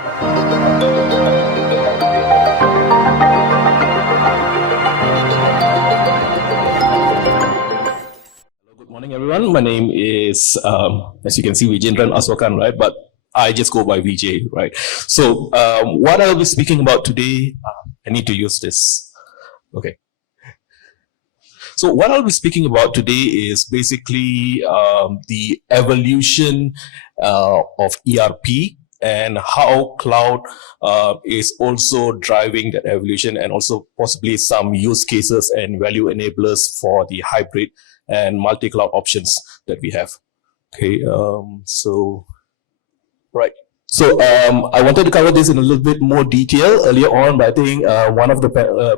Good morning, everyone. My name is, as you can see, Vijayndran Asokan, right? But I just go by Vijay, right? So what I'll be speaking about today, I need to use this. Okay. So what I'll be speaking about today is basically the evolution of ERP and how cloud is also driving that evolution, and also possibly some use cases and value enablers for the hybrid and multi-cloud options that we have. Okay, right. So I wanted to cover this in a little bit more detail earlier on, but I think one of the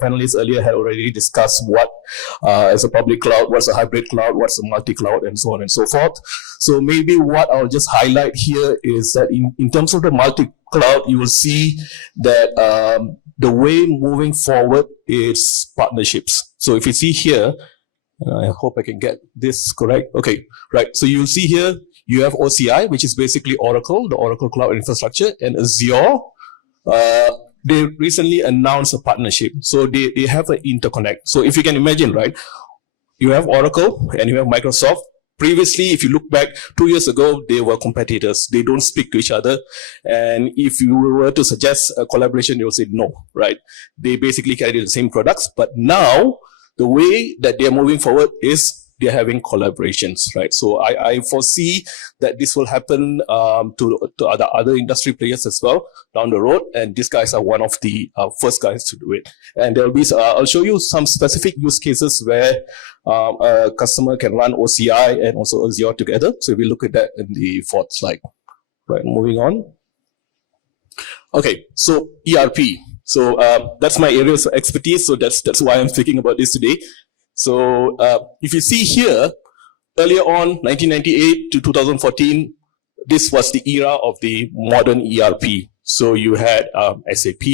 panelists earlier had already discussed what is a public cloud, what's a hybrid cloud, what's a multi-cloud, and so on and so forth. So maybe what I'll just highlight here is that in terms of the multi-cloud, you will see that the way moving forward is partnerships. So if you see here, I hope I can get this correct. Okay, right. So you'll see here, you have OCI, which is basically Oracle, the Oracle Cloud Infrastructure, and Azure. They recently announced a partnership. So they have an interconnect. So if you can imagine, right, you have Oracle and you have Microsoft. Previously, if you look back 2 years ago, they were competitors. They don't speak to each other. And if you were to suggest a collaboration, they will say no, right? They basically carry the same products. But now, the way that they're moving forward is they're having collaborations, right? So I foresee that this will happen to other industry players as well down the road. And these guys are one of the first guys to do it. And there'll be, I'll show you some specific use cases where a customer can run OCI and also Azure together. So we look at that in the fourth slide. Right, moving on. Okay, so ERP. So that's my area of expertise. So that's why I'm speaking about this today. So if you see here, earlier on, 1998 to 2014, this was the era of the modern ERP. So you had SAP,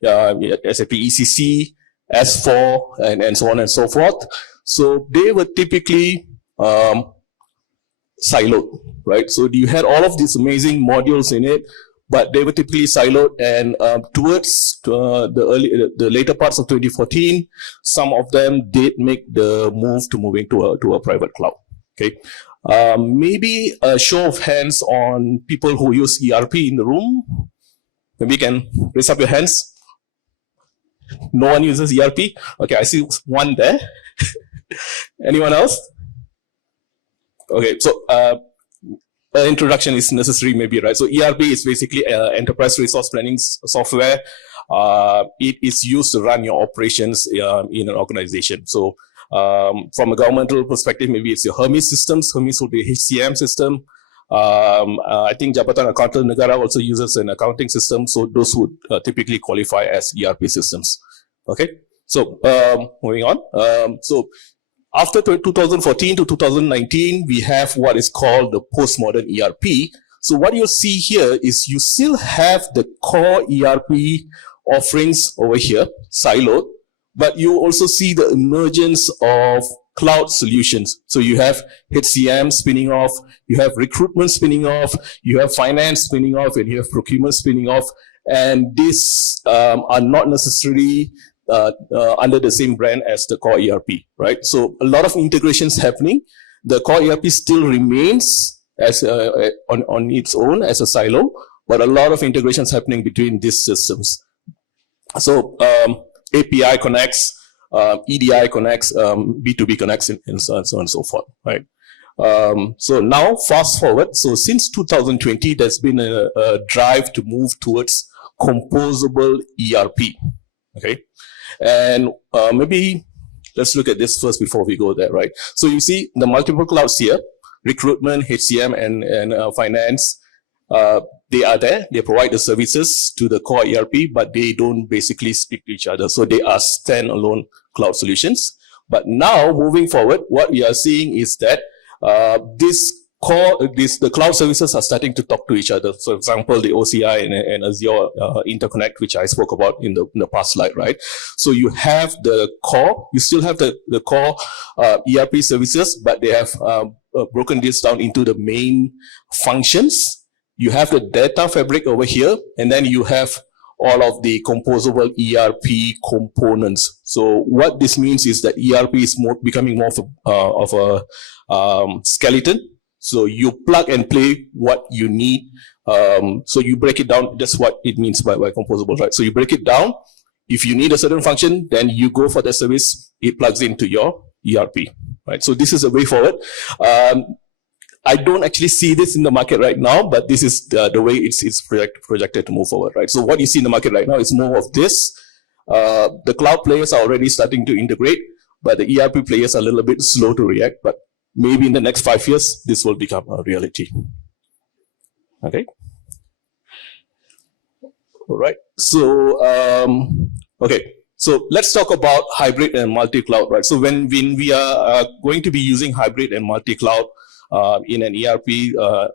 SAP ECC, S4, and so on and so forth. So they were typically siloed, right? So you had all of these amazing modules in it, but they were typically siloed, and towards the later parts of 2014, some of them did make the move to moving to a private cloud. Okay, maybe a show of hands on people who use ERP in the room. Maybe you can raise up your hands. No one uses ERP. Okay, I see one there. Anyone else? Okay, so introduction is necessary, maybe, right? So ERP is basically enterprise resource planning software. It is used to run your operations in an organization. So from a governmental perspective, maybe it's your Hermes systems. Hermes will be a HCM system. I think Jabatan Accountant Negara also uses an accounting system. So those would typically qualify as ERP systems. Okay, so moving on. So after 2014 to 2019, we have what is called the postmodern ERP. So what you'll see here is you still have the core ERP offerings over here, siloed, but you also see the emergence of cloud solutions. So you have HCM spinning off, you have recruitment spinning off, you have finance spinning off, and you have procurement spinning off. And these are not necessarily under the same brand as the core ERP, right? So a lot of integrations happening. The core ERP still remains as on its own as a silo, but a lot of integrations happening between these systems. So API connects, EDI connects, B2B connects, and so on and so forth, right? So now fast forward. So since 2020, there's been a drive to move towards composable ERP, okay? And maybe let's look at this first before we go there, right? So you see the multiple clouds here, recruitment, HCM, and finance. They are there. They provide the services to the core ERP, but they don't basically speak to each other. So they are standalone cloud solutions. But now moving forward, what we are seeing is that the cloud services are starting to talk to each other. So, for example, the OCI and Azure interconnect, which I spoke about in the past slide, right? So you have the core, you still have the core ERP services, but they have broken this down into the main functions. You have the data fabric over here, and then you have all of the composable ERP components. So what this means is that ERP is becoming more of a skeleton. So you plug and play what you need. So you break it down. That's what it means by composable, right? So you break it down. If you need a certain function, then you go for the service. It plugs into your ERP, right? So this is a way forward. I don't actually see this in the market right now, but this is the way it's projected to move forward, right? So what you see in the market right now is more of this. The cloud players are already starting to integrate, but the ERP players are a little bit slow to react, but maybe in the next 5 years, this will become a reality. Okay. All right. So, okay. So let's talk about hybrid and multi-cloud, right? So when we are going to be using hybrid and multi-cloud, in an ERP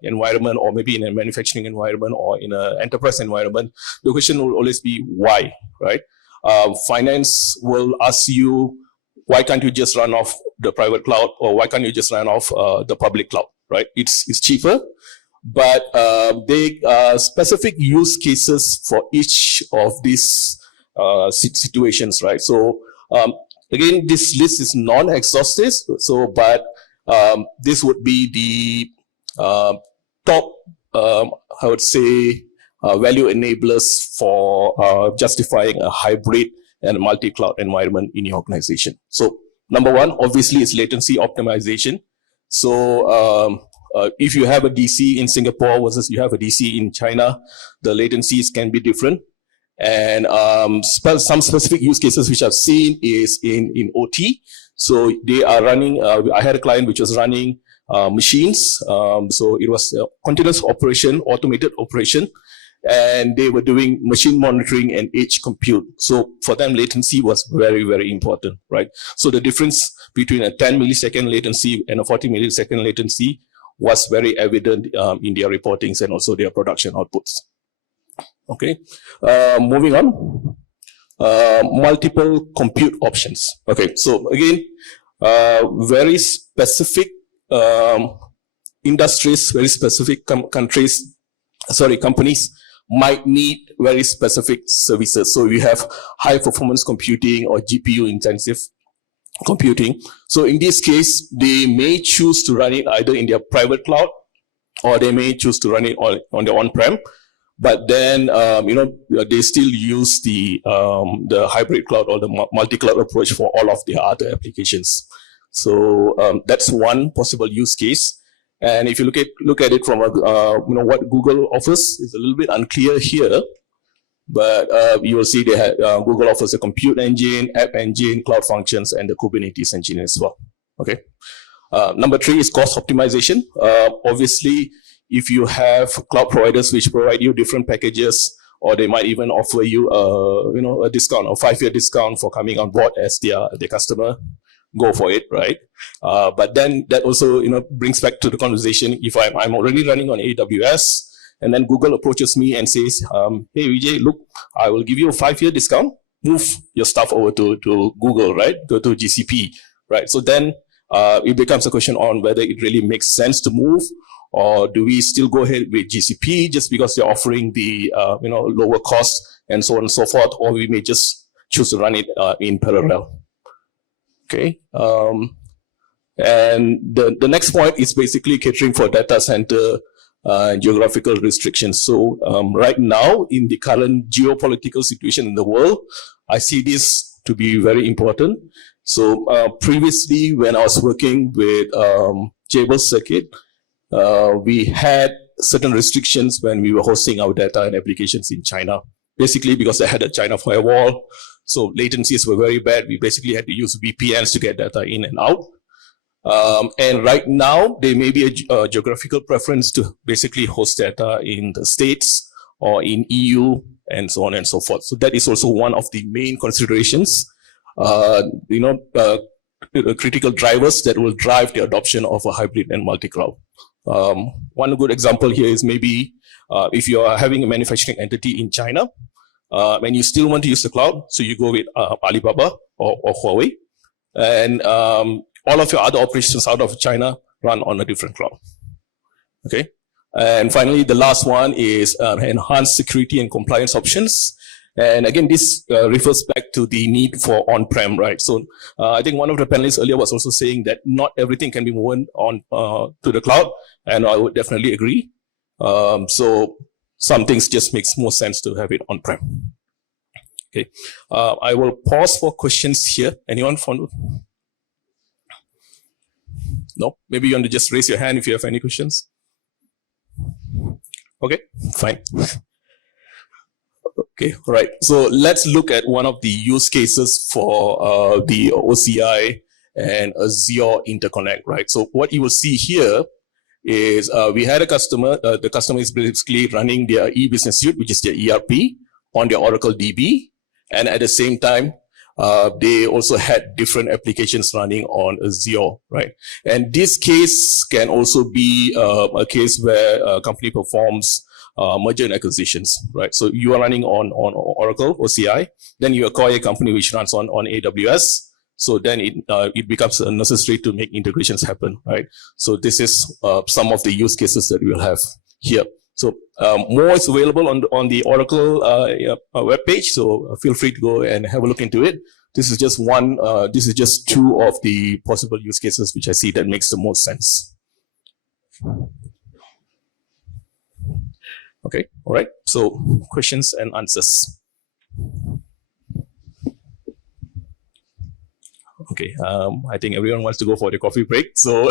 environment, or maybe in a manufacturing environment, or in an enterprise environment, the question will always be why, right? Finance will ask you, why can't you just run off the private cloud, or why can't you just run off the public cloud, right? It's cheaper, but they specific use cases for each of these situations, right? So again, this list is non-exhaustive, so but this would be the top, I would say, value enablers for justifying a hybrid and multi-cloud environment in your organization. So number one, obviously, is latency optimization. So if you have a DC in Singapore versus you have a DC in China, the latencies can be different. And some specific use cases which I've seen is in OT. So they are running, I had a client which was running machines. So it was a continuous operation, automated operation, and they were doing machine monitoring and edge compute. So for them, latency was very, very important, right? So the difference between a 10 millisecond latency and a 40 millisecond latency was very evident in their reportings and also their production outputs. Okay, moving on. Multiple compute options. Okay, so again, very specific industries, very specific companies might need very specific services. So you have high performance computing or GPU intensive computing. So in this case, they may choose to run it either in their private cloud, or they may choose to run it on their on-prem. But then, they still use the hybrid cloud or the multi-cloud approach for all of their other applications. So that's one possible use case. And if you look at it from what Google offers is a little bit unclear here, but you will see they have Google offers a compute engine, app engine, cloud functions, and the Kubernetes engine as well. Okay. Number 3 is cost optimization. Obviously, if you have cloud providers which provide you different packages, or they might even offer you a discount, a 5-year discount for coming on board as their customer, go for it, right? But then that also brings back to the conversation. If I'm already running on AWS, and then Google approaches me and says, hey Vijay, look, I will give you a 5-year discount, move your stuff over to Google, right? To GCP, right? So then it becomes a question on whether it really makes sense to move, or do we still go ahead with GCP just because they're offering the lower cost and so on and so forth, or we may just choose to run it in parallel. Okay. And the next point is basically catering for data center geographical restrictions. So right now, in the current geopolitical situation in the world, I see this to be very important. So previously, when I was working with Jabil Circuit, we had certain restrictions when we were hosting our data and applications in China, basically because they had a China firewall. So latencies were very bad. We basically had to use VPNs to get data in and out. And right now, there may be a geographical preference to basically host data in the States or in EU and so on and so forth. So that is also one of the main considerations, critical drivers that will drive the adoption of a hybrid and multi-cloud. One good example here is maybe if you are having a manufacturing entity in China, and you still want to use the cloud, so you go with Alibaba or Huawei, and all of your other operations out of China run on a different cloud. Okay, And finally, the last one is enhanced security and compliance options. And again, this refers back to the need for on-prem, right? So I think one of the panelists earlier was also saying that not everything can be moved on to the cloud, and I would definitely agree. So some things just makes more sense to have it on-prem. Okay, I will pause for questions here. Anyone from? No, maybe you want to just raise your hand if you have any questions. Okay, fine. Okay, right. So let's look at one of the use cases for the OCI and Azure interconnect, right? So what you will see here is we had a customer. The customer is basically running their e-business suite, which is their ERP, on their Oracle DB. And at the same time, they also had different applications running on Azure, right? And this case can also be a case where a company performs merger and acquisitions, right? So you are running on Oracle, OCI, then you acquire a company which runs on AWS. So then it becomes necessary to make integrations happen, right? So this is some of the use cases that we will have here. So more is available on the Oracle webpage. So feel free to go and have a look into it. This is just one. This is just two of the possible use cases which I see that makes the most sense. Okay, all right. So questions and answers. Okay, I think everyone wants to go for the coffee break. So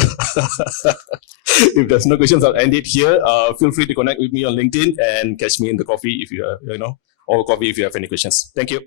if there's no questions, I'll end it here. Feel free to connect with me on LinkedIn and catch me in the coffee if you, or coffee if you have any questions. Thank you.